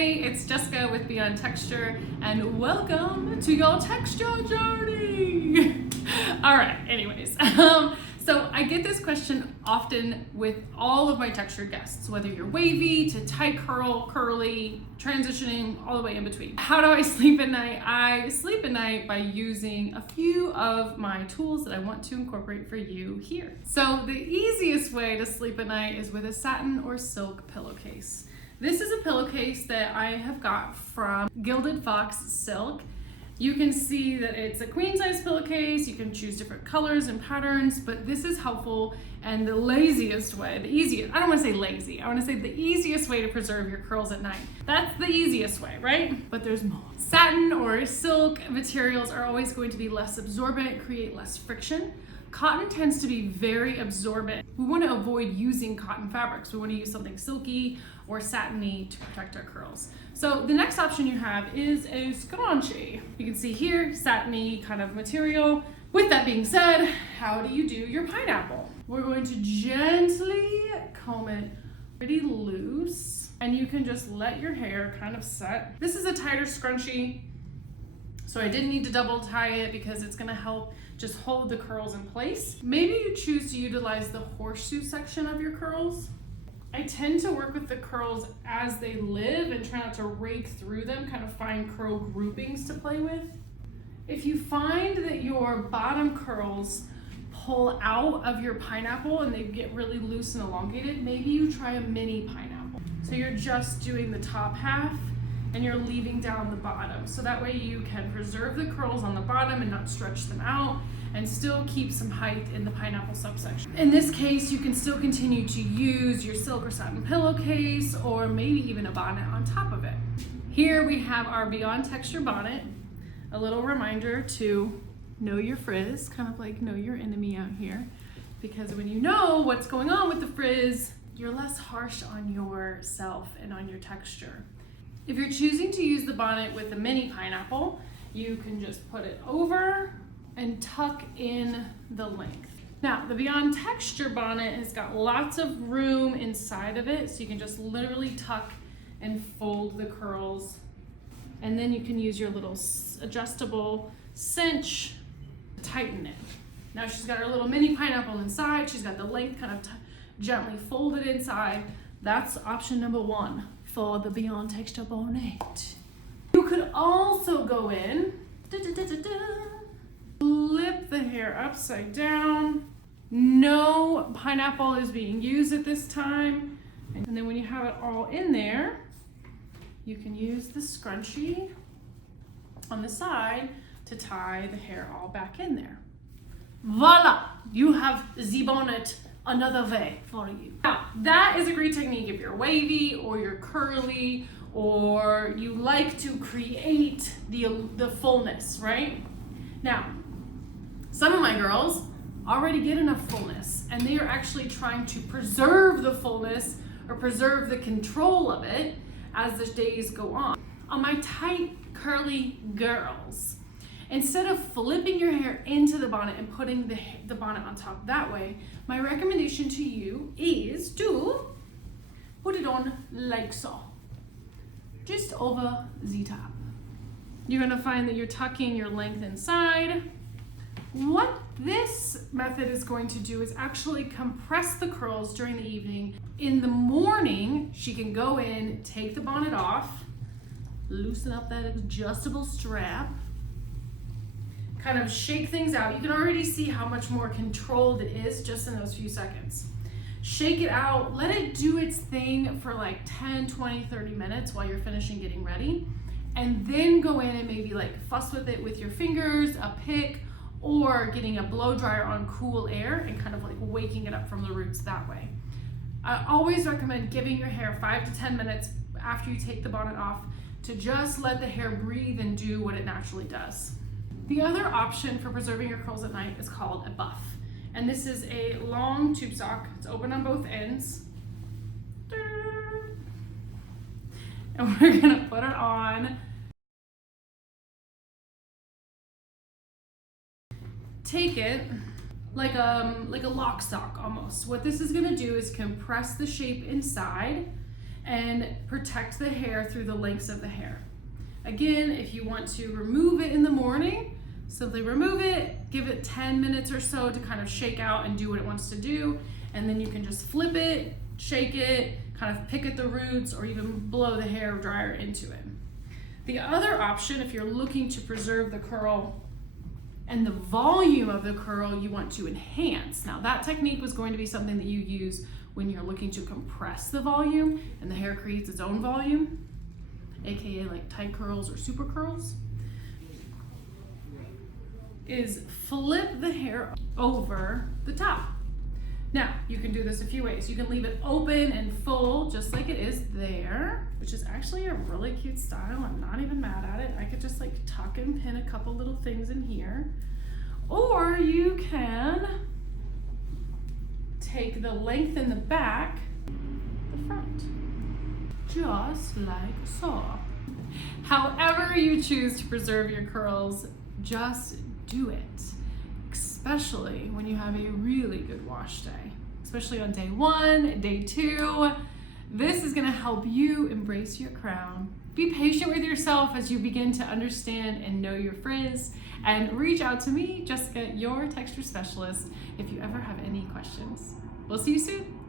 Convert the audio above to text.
Hey, it's Jessica with Beyond Texture, and welcome to your texture journey. All right, anyways, so I get this question often with all of my textured guests, whether you're wavy to tight curl, curly, transitioning, all the way in between. How do I sleep at night? I sleep at night by using a few of my tools that I want to incorporate for you here. So the easiest way to sleep at night is with a satin or silk pillowcase. This is a pillowcase that I have got from Gilded Fox Silk. You can see that it's a queen size pillowcase. You can choose different colors and patterns, but this is helpful and the laziest way, the easiest, I don't want to say lazy, I want to say the easiest way to preserve your curls at night. That's the easiest way, right? But there's more. Satin or silk materials are always going to be less absorbent, create less friction. Cotton tends to be very absorbent. We want to avoid using cotton fabrics. We want to use something silky or satiny to protect our curls. So the next option you have is a scrunchie. You can see here, satiny kind of material. With that being said, how do you do your pineapple? We're going to gently comb it pretty loose, and you can just let your hair kind of set. This is a tighter scrunchie, so I didn't need to double tie it because it's gonna help just hold the curls in place. Maybe you choose to utilize the horseshoe section of your curls. I tend to work with the curls as they live and try not to rake through them, kind of find curl groupings to play with. If you find that your bottom curls pull out of your pineapple and they get really loose and elongated, maybe you try a mini pineapple. So you're just doing the top half and you're leaving down the bottom. So that way you can preserve the curls on the bottom and not stretch them out and still keep some height in the pineapple subsection. In this case, you can still continue to use your silk or satin pillowcase or maybe even a bonnet on top of it. Here we have our Beyond Texture bonnet. A little reminder to know your frizz, kind of like know your enemy out here, because when you know what's going on with the frizz, you're less harsh on yourself and on your texture. If you're choosing to use the bonnet with a mini pineapple, you can just put it over and tuck in the length. Now, the Beyond Texture bonnet has got lots of room inside of it, so you can just literally tuck and fold the curls, and then you can use your little adjustable cinch to tighten it. Now she's got her little mini pineapple inside, she's got the length kind of gently folded inside. That's option number one for the Beyond Texture bonnet. You could also go in, flip the hair upside down. No pineapple is being used at this time. And then when you have it all in there, you can use the scrunchie on the side to tie the hair all back in there. Voila! You have the bonnet another way for you. Now, that is a great technique if you're wavy or you're curly or you like to create the fullness, right? Now, some of my girls already get enough fullness and they are actually trying to preserve the fullness or preserve the control of it as the days go on. On my tight, curly girls, instead of flipping your hair into the bonnet and putting the bonnet on top that way, my recommendation to you is to put it on like so, just over the top. You're gonna find that you're tucking your length inside. What this method is going to do is actually compress the curls during the evening. In the morning, she can go in, take the bonnet off, loosen up that adjustable strap, kind of shake things out. You can already see how much more controlled it is just in those few seconds. Shake it out, let it do its thing for like 10, 20, 30 minutes while you're finishing getting ready. And then go in and maybe like fuss with it with your fingers, a pick, or getting a blow dryer on cool air and kind of like waking it up from the roots that way. I always recommend giving your hair 5 to 10 minutes after you take the bonnet off to just let the hair breathe and do what it naturally does. The other option for preserving your curls at night is called a buff. And this is a long tube sock. It's open on both ends. And we're gonna put it on. Take it like a lock sock almost. What this is gonna do is compress the shape inside and protect the hair through the lengths of the hair. Again, if you want to remove it in the morning, simply remove it, give it 10 minutes or so to kind of shake out and do what it wants to do, and then you can just flip it, shake it, kind of pick at the roots, or even blow the hair dryer into it. The other option, if you're looking to preserve the curl and the volume of the curl you want to enhance. Now that technique was going to be something that you use when you're looking to compress the volume and the hair creates its own volume, aka like tight curls or super curls, is flip the hair over the top. Now, you can do this a few ways. You can leave it open and full, just like it is there, which is actually a really cute style. I'm not even mad at it. I could just like tuck and pin a couple little things in here. Or you can take the length in the back, the front, just like so. However you choose to preserve your curls, just do it. Especially when you have a really good wash day, especially on day 1, day 2. This is gonna help you embrace your crown. Be patient with yourself as you begin to understand and know your frizz, and reach out to me, Jessica, your texture specialist, if you ever have any questions. We'll see you soon.